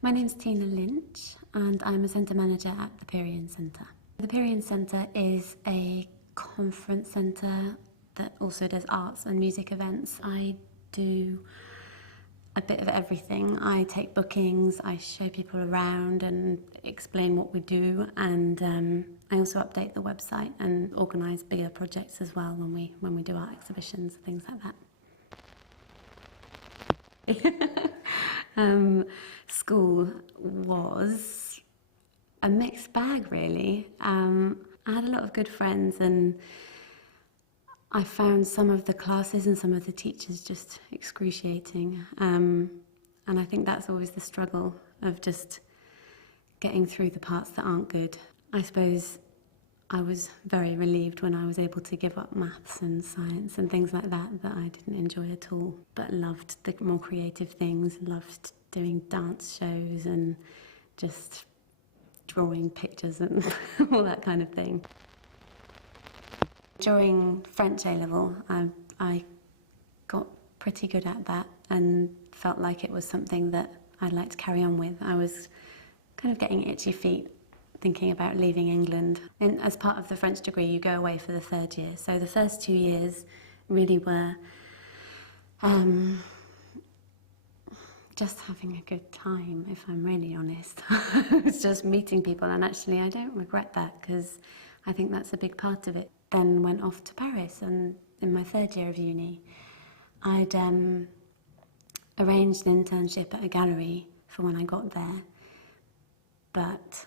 My name's Tina Lynch and I'm a centre manager at the Perian Centre. The Perian Centre is a conference centre that also does arts and music events. I do a bit of everything. I take bookings, I show people around and explain what we do, and I also update the website and organise bigger projects as well when we do art exhibitions, things like that. School was a mixed bag, really. I had a lot of good friends, and I found some of the classes and some of the teachers just excruciating. And I think that's always the struggle of just getting through the parts that aren't good. I suppose I was very relieved when I was able to give up maths and science and things like that I didn't enjoy at all, but loved the more creative things, loved doing dance shows and just drawing pictures and all that kind of thing. During French A-level, I got pretty good at that and felt like it was something that I'd like to carry on with. I was kind of getting itchy feet thinking about leaving England. And as part of the French degree, you go away for the third year. So the first 2 years really were just having a good time, if I'm really honest. It's just meeting people, and actually I don't regret that because I think that's a big part of it. Then went off to Paris, and in my third year of uni, I'd arranged an internship at a gallery for when I got there, but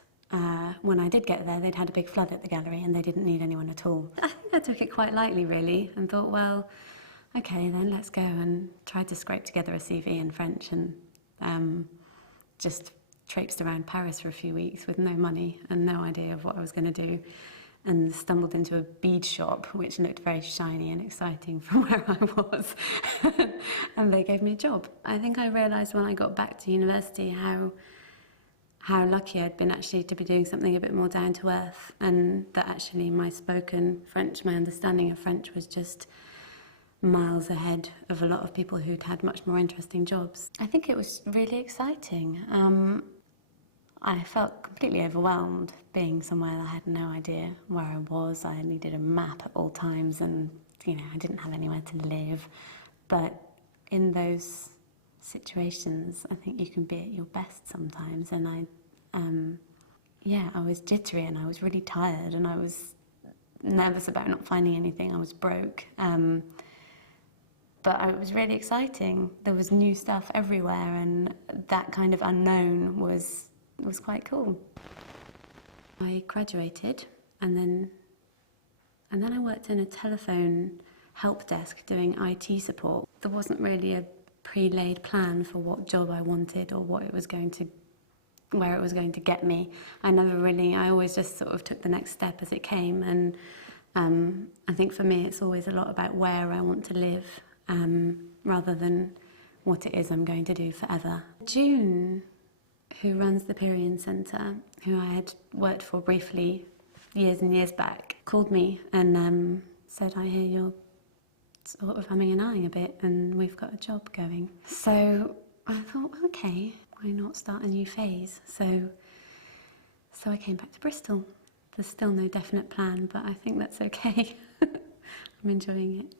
when I did get there, they'd had a big flood at the gallery and they didn't need anyone at all. I think I took it quite lightly, really, and thought, well, okay, then let's go, and tried to scrape together a CV in French and just traipsed around Paris for a few weeks with no money and no idea of what I was going to do, and stumbled into a bead shop which looked very shiny and exciting from where I was. And they gave me a job. I think I realised when I got back to university how lucky I'd been actually to be doing something a bit more down to earth, and that actually my spoken French, my understanding of French was just miles ahead of a lot of people who'd had much more interesting jobs. I think it was really exciting. I felt completely overwhelmed being somewhere I had no idea where I was. I needed a map at all times, and I didn't have anywhere to live. But in those situations, I think you can be at your best sometimes, and I was jittery and I was really tired and I was nervous about not finding anything. I was broke. But it was really exciting. There was new stuff everywhere, and that kind of unknown was quite cool. I graduated, and then I worked in a telephone help desk doing IT support. There wasn't really a pre-laid plan for what job I wanted or where it was going to get me. I always just sort of took the next step as it came, and I think for me it's always a lot about where I want to live, rather than what it is I'm going to do forever. June, who runs the Perian Centre, who I had worked for briefly years and years back, called me and said, I hear you're sort of humming and ahhing a bit and we've got a job going. So I thought, okay, why not start a new phase? So I came back to Bristol. There's still no definite plan, but I think that's okay. I'm enjoying it.